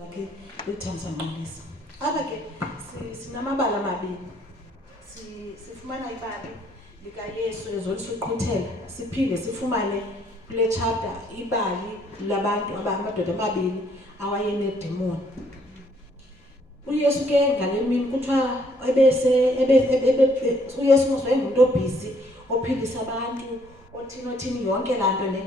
Like lithamsanqinisa. Apha ke sinamabala amabini. Sifumana ibali lika Yesu ezolisa uqhuthela. Siphinde sifumane kule chapter ibali labantu abamadoda amabini awayenedemoni. uYesu ke ngalemini kuthiwa uYesu wayengumuntu obusy ophilisa abantu othini yonke lanto ne.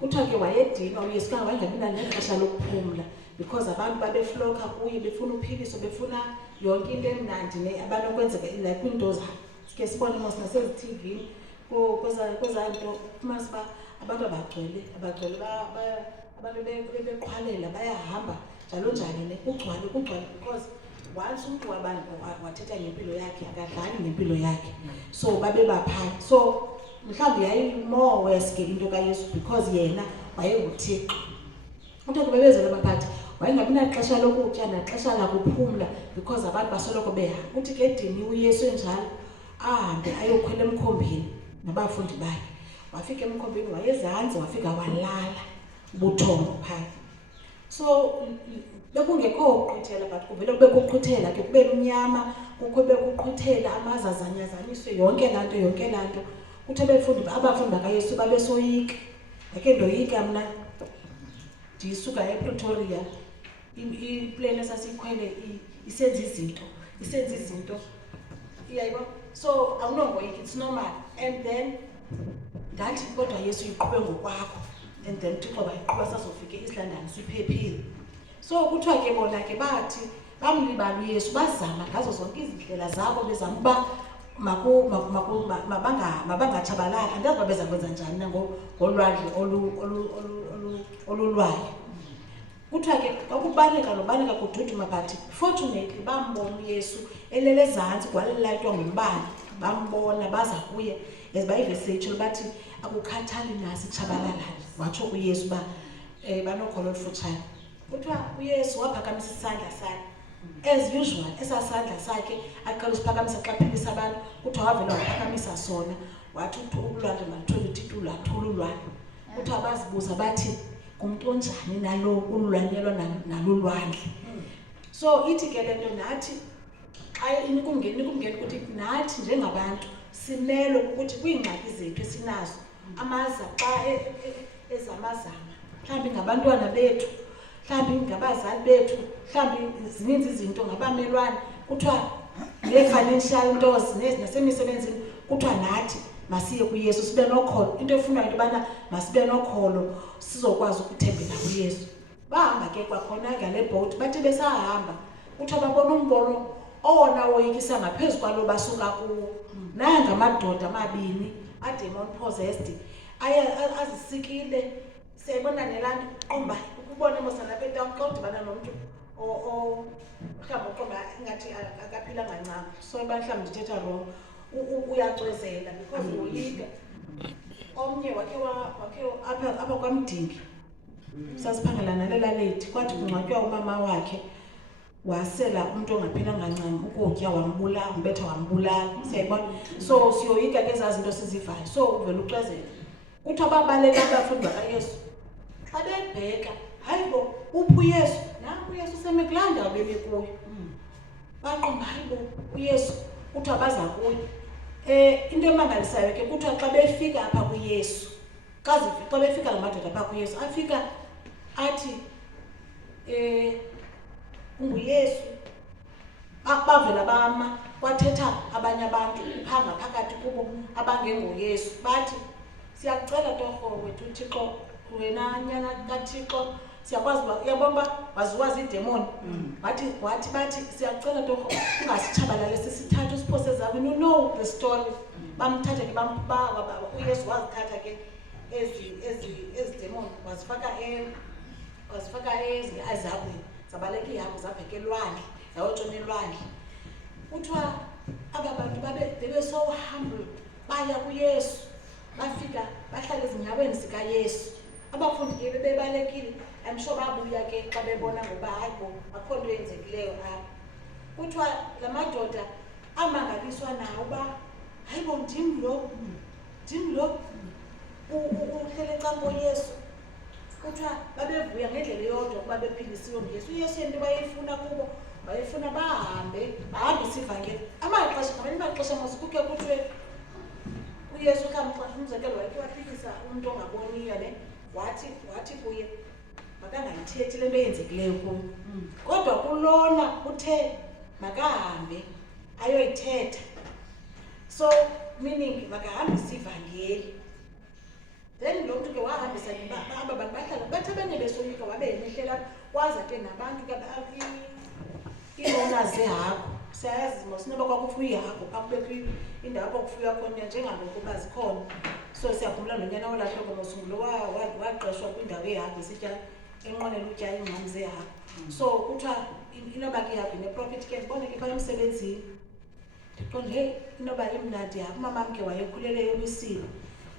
Kuthiwa ke wayedinwa uYesu kanti wayengabi nexesha lokuphumla because abantu babefloka kuye befuna uphiliso befuna yonke into emnandi ne abantu okwenzeka like kwinto zabo. Sike sibone mos nasezi-TV kwezanto fumanisa uba abantu abagcwele abantu beqhwalela bayahamba njalo ne kugcwale because once umuntu wabantu wathetha ngempilo yakhe akadlali ngempilo yakhe so babe bapha so mhlawumbe yayi-more worse ke into kaYesu because yena wayenguThixo. Umuntu bebezela baphathi wayengabi naxesha lokutya naxesha lakuphumla because abantu basoloko behamba. Uthi ke edini uYesu enjalo ahambe ayokhwela emkhombeni nabafundi bakhe. Wafika emkhombeni wayezantsi wafika walala ubuthongo phaa. So bekungekho uqhuthela but kuvele kube kuqhuthela ke kube mnyama kukho bekuqhuthela amazazanyazaniswe yonke lanto kuthi abafundi bakaYesu babesoyika. Ake ndoyika mna ndisuka ePretoria iplane esasiyikhwele isenza izinto iyayibo so awunongoyika it's normal and then ndathi kodwa Yesu iqhube ngokwakho and then Thixo bayiqhuba sasofika eLondon siphephile. So kuthiwa ke bona ke bathi bamlibala uYesu bazama ngazo zonke izindlela zabo bezama uba mabangatshabalali andazi uba beza kwenza njani ngolwandle olulwayo. Kuthiwa ke kwakubaleka kududuma but fortunately bambona uYesu elele ezantsi kwalilayitwa ngombane bambona baza kuye as bayiveseyitshelo bathi akukhathali nasi tshabalalani watsho kuYesu uba banokholo olufutshane. Kuthiwa uYesu waphakamisa isandla sakhe as usual esasandla sakhe aqala usiphakamisa xa philisa abantu. Kuthiwa wavela waphakamisa sona wathi ulwandle malithole uThixo lathula ulwandle. Kuthiwa bazibuza bathi ngumntu onjani nalo ululanyelwa nalulwandle. So ithi ke le nto nathi xa ikumngeni ukuthi nathi njengabantu simele ukuthi kwiingxaki zethu esinazo amaza xa ezamazama mhlawumbi ngabantwana bethu mhlawumbi ngabazali bethu mhlawumbi zininzi izinto ngabamelwane kuthiwa nee-financial ntos nasemisebenzini kuthiwa nathi masiye kuYesu sibe nokholo. Into efunwayo into yobana masibe nokholo sizokwazi ukuthembela kuYesu. Bahamba ke kwakhona ngale boat bathi besahamba kuthiwa babona umbono owona woyikisa ngaphezu kwalo basuka kuwo. Nanga amadoda amabini a-demon possessed azisikile siyayibona nelani qomba ukubona mosalapha etawuni xa udibana nomntu mhlawumbi uqomba ingathi akaphilanga ncam so mhlawumbi ndithetha wrong uyacwezela because woyika. Omnye wakhe apha kwaMdingi sasiphangela nalela lady kwathi kungcwatywa umama wakhe wasela umuntu ongaphilanga ncam ukutya wambulala umbetha wambulala siyayibona. So siyoyika ke eza zinto sizivayo so uvela ucwezela. Kuthiwa babaleka abafundi bakaYesu xa bebheka hayibo uphi uYesu nanku uYesu useme kulaa ndawo bebe kuyo. Baqomba hayibo uYesu kuthiwa baza kuyo. Into emangalisayo ke kuthiwa xa befika apha kuYesu xa befika la madoda apha kuYesu afika athi unguYesu bavela bama kwathetha abanye abantu phanga phakathi kubo abangengoYesu bathi siyakucela torho wethu uThixo wena nyana kaThixo siyakwazi uyabona waziwazi idemoni bathi siyakucela torho ungasitshabalalisi sithathe siphose zakho. You know the story. Bamthatha ke uYesu wazithatha ke ezi demoni wazifaka ezabweni zabaleka ihagu zabheka elwandle yayotshona elwandle. Kuthiwa aba bantu babe so humble baya kuYesu bafika bahlala ezinyaweni zikaYesu. Abafundi ke bebalekile I'm sure babuya ke xa bebona ngoba hayibo akho nto yenzekileyo apha. Kuthiwa la madoda amangaliswa nawo uba hayibo ndim lo uhlele ecambo Yesu kuthiwa babevuya ngendlela eyodwa ukuba bephindisiwe nguYesu. uYesu into bayifuna kubo bayifuna bahambise ivangeli. Ngamanye amaxesha masikuke kuthiwe uYesu umzekelo wayeke waphikisa umuntu ongaboniyo ne wathi kuye makangayithethi le nto eyenzekileyo kuyo, kodwa kulona uthe makahambe ayoyithetha. So meaning makahambise ivangeli. Then lo mntu ke wahambisa aba bantu bahlala bathe benye besoyika wabe yemehlela kwaza ke nabantu ke ii-owners zehagu. Siyayazi mosinoba kwakufuya ihagu kakubekho indawo apho kufuywa khona njengangoku uba zikhona. So siyakhumbula nonyana olahloko mosungulo waqeshwa kwindawo yehagu esitya enqwenela utya iingcam zehagu. So kuthiwa inoba ke ihagu ne-profit ke ndibone ke phaa emsebenzini ndiqonde inoba imnandi ihagu. Umamam ke wayekhulele emisile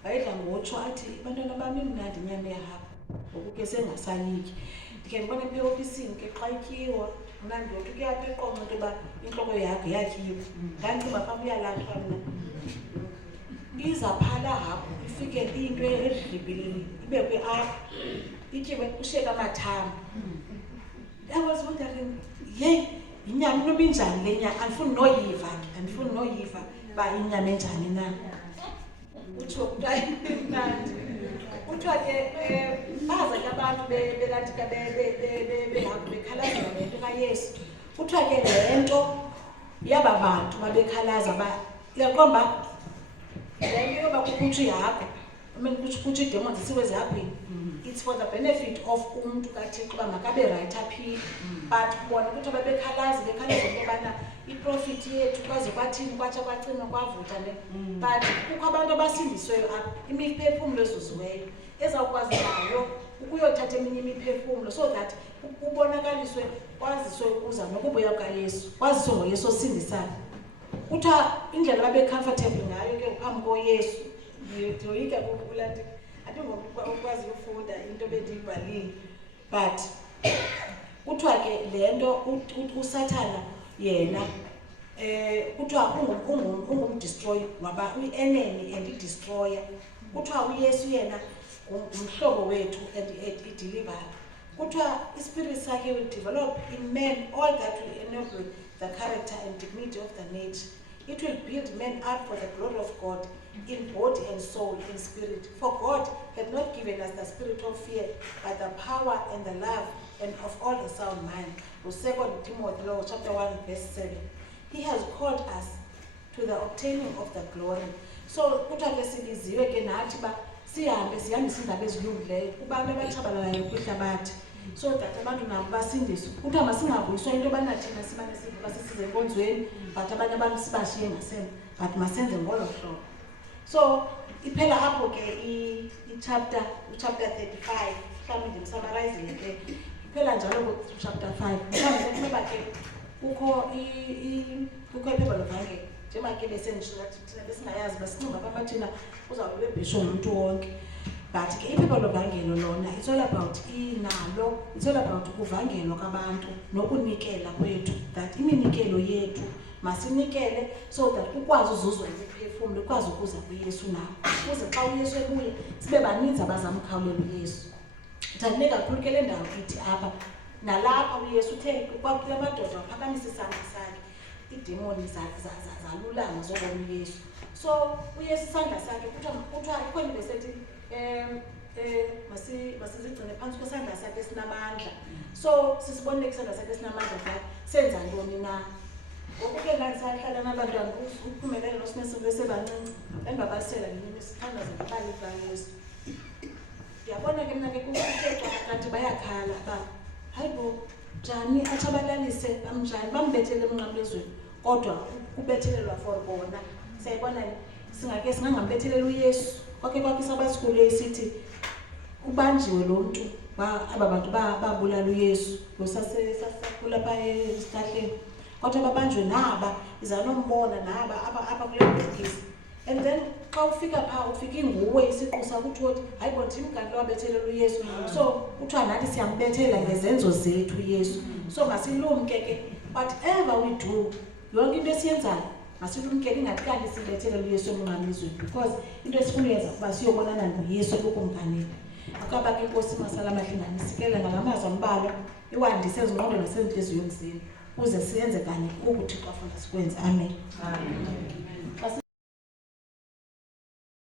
wayedla ngotsho athi bantwana bam imnandi inyama yehagu ngoku ke sengasaniki. Ndikhe ndibone phaa eofisini ke xa ityiwa mna ndothi kuyapha eqonqa into yoba intloko yehagu yatyiwa. Ndandicinga phaa kuyalathwa mna iza phala hagu ifike into edlibhileni ibekwe apha ityiwe kushiyeka amathamba. I was wondering inyama inoba injani le nyama. Andifuni noyiva uba inyama enjani na. Kuthiwa kuthiwa imnandi. Kuthiwa ke baza ke abantu bekatika behagu bekhalazela le nto kaYesu. Kuthiwa ke le nto yaba bantu babekhalaza yaqomba le nto yoba kukhutshwa ihagu, kukhutshwa iidemons zisiwe ezihagwini. It's for the benefit of umntu kaThixo uba makabe right aphile. But bona ukuthi babekhalaza into yobana iprofit yethu kwaze kwathini kwatsha kwacima kwavutha ne. But kukho abantu abasindisiweyo apha, imiphefumlo ezuziweyo ezawukwazi nayo ukuyothatha eminye imiphefumlo so that kubonakaliswe kwaziswe ukuza nokubuya kukaYesu, kwaziswe ngoYesu osindisayo. Kuthiwa indlela babe-comfortable ngayo ke phambi koYesu ndiyoyika kukulanti andingokwazi ukufunda into bendiyibhalile. But kuthiwa ke le nto uSathana yena kuthiwa ungumdestroy waba uyi-enemy and i-destroyer. Kuthiwa uYesu yena ngumhlobo wethu and i-deliver. Kuthiwa ispirit sakhe will develop in men all that will enable the character and dignity of the nature. It will build men up for the glory of God in body and soul, in spirit. For God had not given us the spirit of fear, but the power and the love and of all the sound mind. 2 Timothy chapter 1 verse 7. He has called us to the obtaining of the glory. So kuthiwa ke sibiziwe ke nathi ba sihambise indaba ezilungileyo kubantu abatshabalalayo kwihlabathi so that abantu nabo basindiswe. Kuthiwa masingavuyiswa into yobana thina simane sivuka sisize enkonzweni but abanye abantu sibashiye ngasemva, but masenze ngolo hlobo. So iphela apho ke chapter 35 mhlawumbi ndimsummarizile ke iphela njalo ku-chapter 5. Mhlawumbi sekuba ke kukho iphepha lovangeli njengoba ke besendishonathi thina besingayazi basicinga phaa bathina uzawube bebhishwa ngumntu wonke. But ke iphepha lovangelo lona it's all about ukuvangelwa kwabantu nokunikela kwethu, that iminikelo yethu masinikele so that ukwazi uzuzwa imiphefumlo, ukwazi ukuza kuYesu nawo ukuze xa uYesu ebuye sibe baninzi abazamkhawulela uYesu. Ndithande kakhulu ke le ndawo ithi apha nalapha uYesu uthe kwakula madoda waphakamisa isandla sakhe iidemoni zalulama zobona uYesu. So uYesu isandla sakhe kuthiwa ikhona into esithi masizigcine phantsi kwesandla sakhe esinamandla. So sisibonile isandla sakhe esinamandla that senza ntoni na. Ngoku ke ndandisahlala nabantwana uphumelele noSinesile sebancinci endibabalisela nini sithandaza ngebali likaYesu. Ndiyabona ke mna ke kukuthexa kanti bayakhala uba hayi bo njani atshabalalise bamnjani bambethele emnqamlezweni kodwa kubethelelwa for bona. Siyayibona singake singangambetheleli uYesu kwakhe isabasikule esithi ubanjiwe lo mntu aba bantu babulala uYesu lo sasakhula phaa esihlahleni kodwa babanjwe naba izanombona naba apha kule mbhekisi. And then xa ufika phaa ufike nguwe isiqu sakho uthi hayi bo ndim kanti lo wabethelela uYesu. So kuthiwa nathi siyambethela ngezenzo zethu uYesu. So masilumke ke whatever we do, yonke into esiyenzayo masilumkele ingathi kanti sibethelela uYesu emnqamlezweni because into esifuna uyenza kuba siyobonana noYesu ukukumkanela. Akaba ke inkosi masala amahlingane sikele ngalamazwi ambalwa iwandise ezingqondweni nasenhliziyweni zenu uze siyenze kanye ukuthi Uthixo afuna sikwenze. Amen. Amen.